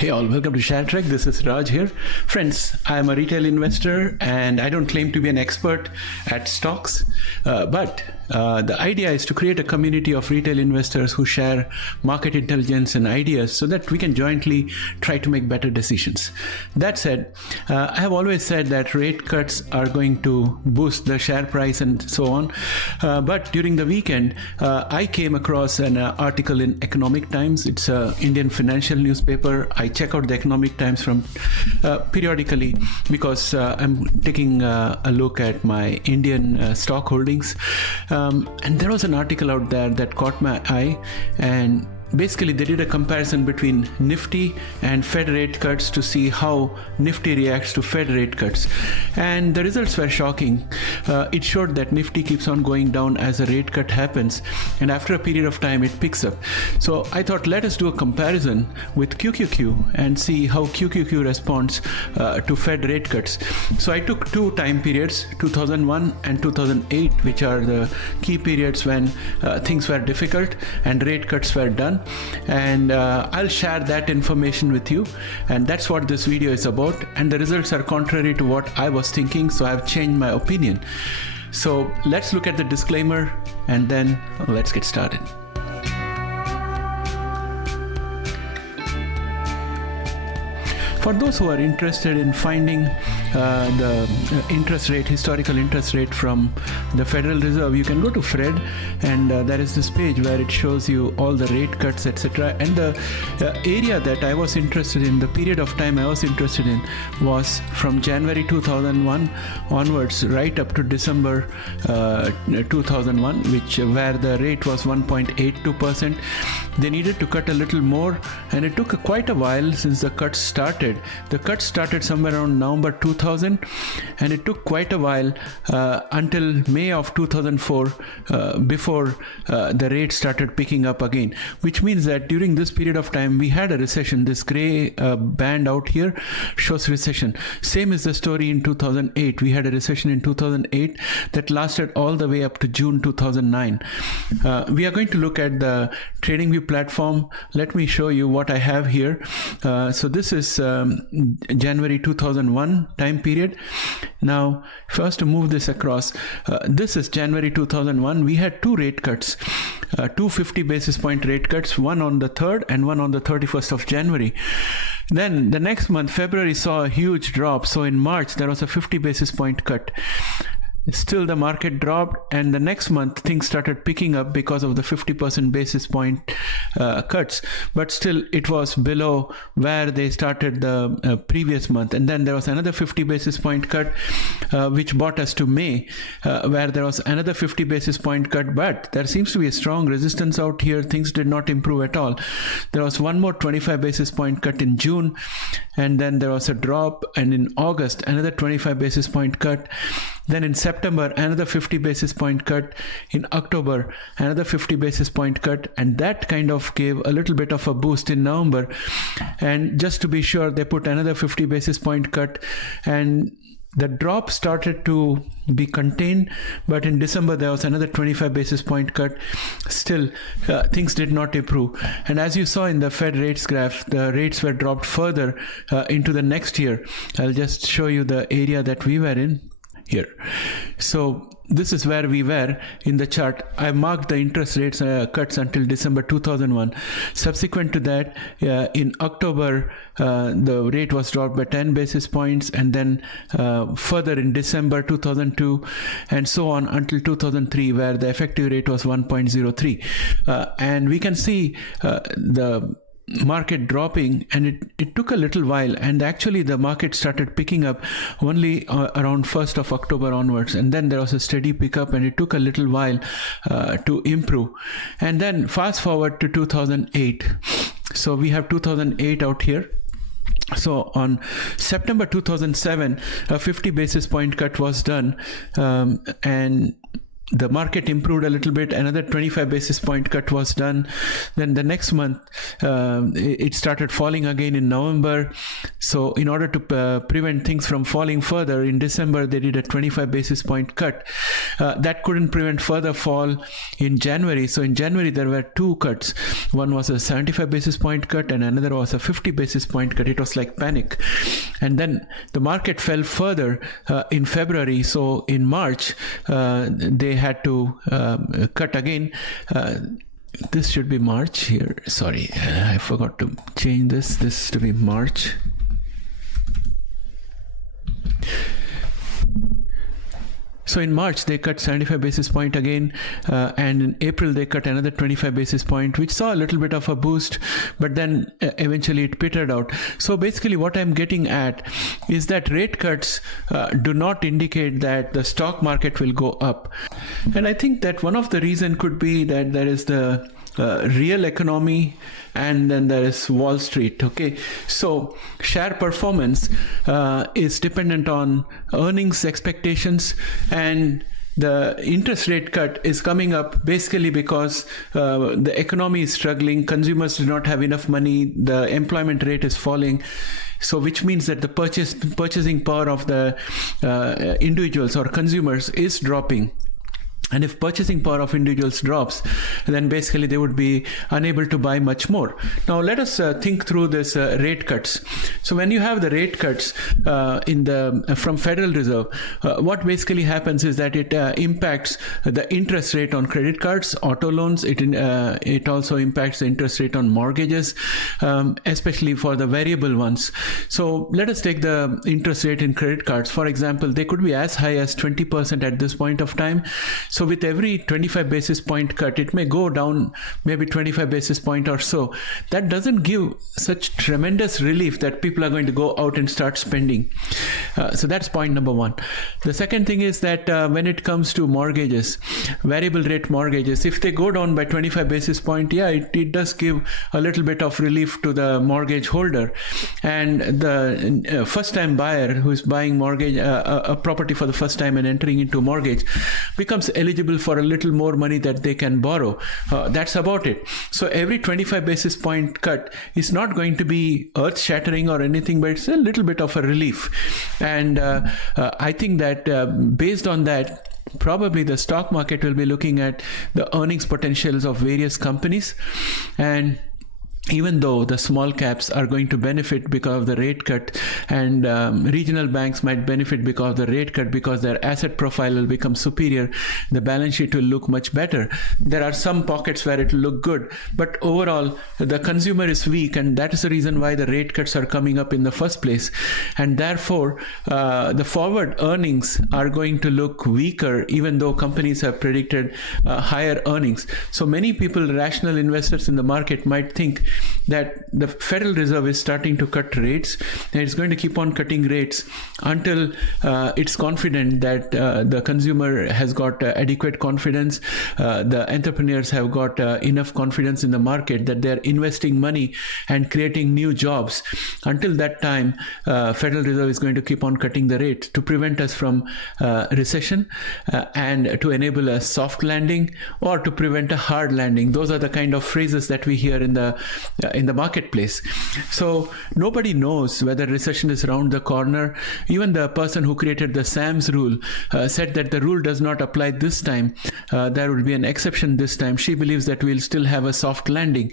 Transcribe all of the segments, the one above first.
Hey all, welcome to ShareTreck. This is Raj here. Friends, I am a retail investor and I don't claim to be an expert at stocks, but the idea is to create a community of retail investors who share market intelligence and ideas so that we can jointly try to make better decisions. That said, I have always said that rate cuts are going to boost the share price and so on, but during the weekend, I came across an article in Economic Times. It's an Indian financial newspaper. I check out the Economic Times from periodically because I'm taking a look at my Indian stock holdings, and there was an article out there that caught my eye, and basically they did a comparison between Nifty and Fed rate cuts to see how Nifty reacts to Fed rate cuts, and the results were shocking. It showed that Nifty keeps on going down as a rate cut happens, and after a period of time it picks up. So I thought, let us do a comparison with QQQ and see how QQQ responds to Fed rate cuts. So I took two time periods, 2001 and 2008, which are the key periods when things were difficult and rate cuts were done, and I'll share that information with you, and that's what this video is about. And the results are contrary to what I was thinking, so I've changed my opinion. So let's look at the disclaimer and then let's get started. For those who are interested in finding the interest rate, historical interest rate from the Federal Reserve, you can go to Fred, and there is this page where it shows you all the rate cuts, etc. And the area that I was interested in, the period of time I was interested in, was from January 2001 onwards, right up to December 2001, where the rate was 1.82%. They needed to cut a little more, and it took quite a while since the cuts started. The cuts started somewhere around November 2000, and it took quite a while until May of 2004 before the rate started picking up again, which means that during this period of time we had a recession. This gray band out here shows recession. Same is the story in 2008. We had a recession in 2008 that lasted all the way up to June 2009. We are going to look at the TradingView platform. Let me show you what I have here. So this is January 2001 time period. Now, first to move this across, this is January 2001. We had two rate cuts, 250 basis point rate cuts, one on the 3rd and one on the 31st of January. Then the next month, February, saw a huge drop. So in March, there was a 50 basis point cut. Still the market dropped, and the next month things started picking up because of the 50% basis point cuts, but still it was below where they started the previous month. And then there was another 50 basis point cut, which brought us to May, where there was another 50 basis point cut, but there seems to be a strong resistance out here. Things did not improve at all. There was one more 25 basis point cut in June, and then there was a drop, and in August another 25 basis point cut. Then in September, another 50 basis point cut. In October, another 50 basis point cut, and that kind of gave a little bit of a boost in November. And just to be sure, they put another 50 basis point cut, and the drop started to be contained. But in December, there was another 25 basis point cut. Still, things did not improve. And as you saw in the Fed rates graph, the rates were dropped further into the next year. I'll just show you the area that we were in here. So this is where we were in the chart. I marked the interest rates cuts until December 2001. Subsequent to that, in October, the rate was dropped by 10 basis points, and then further in December 2002, and so on until 2003, where the effective rate was 1.03. And we can see the market dropping, and it took a little while, and actually the market started picking up only around 1st of October onwards, and then there was a steady pickup, and it took a little while to improve. And then fast forward to 2008. So we have 2008 out here. So on September 2007, a 50 basis point cut was done, and the market improved a little bit. Another 25 basis point cut was done. Then the next month, it started falling again in November. So in order to prevent things from falling further, in December, they did a 25 basis point cut. That couldn't prevent further fall in January. So in January, there were two cuts. One was a 75 basis point cut and another was a 50 basis point cut. It was like panic. And then the market fell further in February. So in March, they had to cut again. This should be March here. Sorry, I forgot to change this to be March. So in March, they cut 75 basis point again, and in April, they cut another 25 basis point, which saw a little bit of a boost, but then eventually it petered out. So basically what I'm getting at is that rate cuts do not indicate that the stock market will go up. And I think that one of the reasons could be that there is the real economy and then there is Wall Street. Okay, so share performance is dependent on earnings expectations, and the interest rate cut is coming up basically because the economy is struggling, consumers do not have enough money, the employment rate is falling. So which means that the purchasing power of the individuals or consumers is dropping. And if purchasing power of individuals drops, then basically they would be unable to buy much more. Now let us think through this rate cuts. So when you have the rate cuts from Federal Reserve, what basically happens is that it impacts the interest rate on credit cards, auto loans. It also impacts the interest rate on mortgages, especially for the variable ones. So let us take the interest rate in credit cards. For example, they could be as high as 20% at this point of time. So with every 25 basis point cut, it may go down maybe 25 basis point or so. That doesn't give such tremendous relief that people are going to go out and start spending. So that's point number one. The second thing is that when it comes to mortgages, variable rate mortgages, if they go down by 25 basis point, yeah, it does give a little bit of relief to the mortgage holder. And the first time buyer who is buying mortgage, a property for the first time and entering into mortgage becomes eligible for a little more money that they can borrow. That's about it. So every 25 basis point cut is not going to be earth shattering or anything, but it's a little bit of a relief. And I think that based on that, probably the stock market will be looking at the earnings potentials of various companies. And even though the small caps are going to benefit because of the rate cut, and regional banks might benefit because of the rate cut, because their asset profile will become superior, the balance sheet will look much better. There are some pockets where it will look good, but overall the consumer is weak, and that is the reason why the rate cuts are coming up in the first place. And therefore the forward earnings are going to look weaker, even though companies have predicted higher earnings. So many people, rational investors in the market, might think that the Federal Reserve is starting to cut rates, and it's going to keep on cutting rates until it's confident that the consumer has got adequate confidence, the entrepreneurs have got enough confidence in the market that they're investing money and creating new jobs. Until that time, Federal Reserve is going to keep on cutting the rate to prevent us from recession and to enable a soft landing, or to prevent a hard landing. Those are the kind of phrases that we hear in the marketplace. So nobody knows whether recession is around the corner. Even the person who created the SAMS rule said that the rule does not apply this time. There will be an exception this time. She believes that we'll still have a soft landing.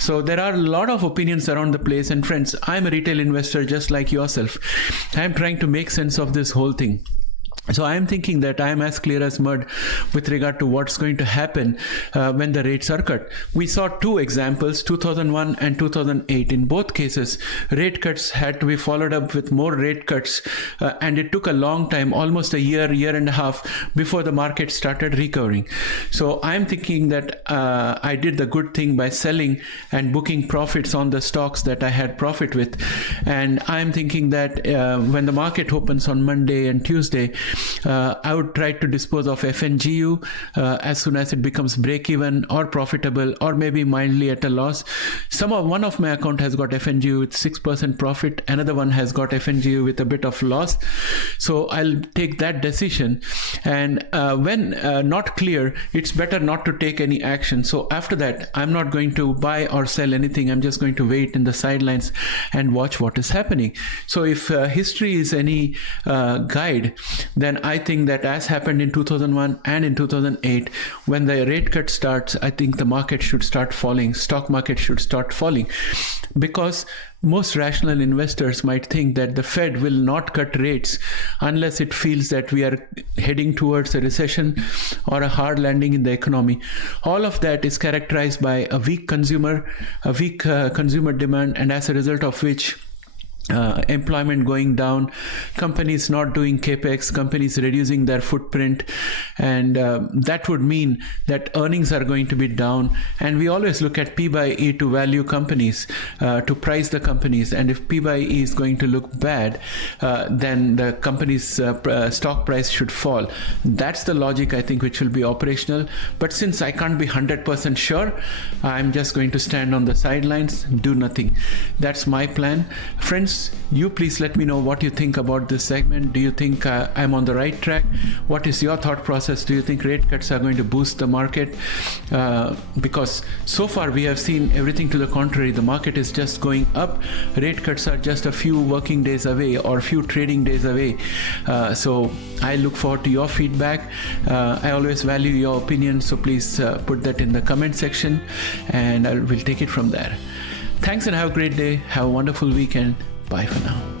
So there are a lot of opinions around the place. And friends, I'm a retail investor just like yourself. I'm trying to make sense of this whole thing. So I am thinking that I am as clear as mud with regard to what's going to happen when the rates are cut. We saw two examples, 2001 and 2008. In both cases, rate cuts had to be followed up with more rate cuts, and it took a long time, almost a year and a half, before the market started recovering. So I am thinking that I did the good thing by selling and booking profits on the stocks that I had profit with. And I'm thinking that when the market opens on Monday and Tuesday, I would try to dispose of FNGU as soon as it becomes break even or profitable, or maybe mildly at a loss. One of my account has got FNGU with 6% profit. Another one has got FNGU with a bit of loss. So I'll take that decision. And when not clear, it's better not to take any action. So after that, I'm not going to buy or sell anything. I'm just going to wait in the sidelines and watch what is happening. So if history is any guide, then I think that as happened in 2001 and in 2008, when the rate cut starts, I think the market should start falling. Stock market should start falling, because most rational investors might think that the Fed will not cut rates unless it feels that we are heading towards a recession or a hard landing in the economy. All of that is characterized by a weak consumer demand, and as a result of which employment going down, companies not doing capex, companies reducing their footprint, and that would mean that earnings are going to be down. And we always look at P by E to value companies, to price the companies, and if P by E is going to look bad, then the company's stock price should fall. That's the logic, I think, which will be operational. But since I can't be 100% sure, I'm just going to stand on the sidelines, do nothing. That's my plan. Friends, you please let me know what you think about this segment. Do you think I'm on the right track? What is your thought process? Do you think rate cuts are going to boost the market? Because so far we have seen everything to the contrary. The market is just going up. Rate cuts are just a few working days away or a few trading days away. So I look forward to your feedback. I always value your opinion, so please put that in the comment section, and we'll take it from there. Thanks and have a great day. Have a wonderful weekend. Bye for now.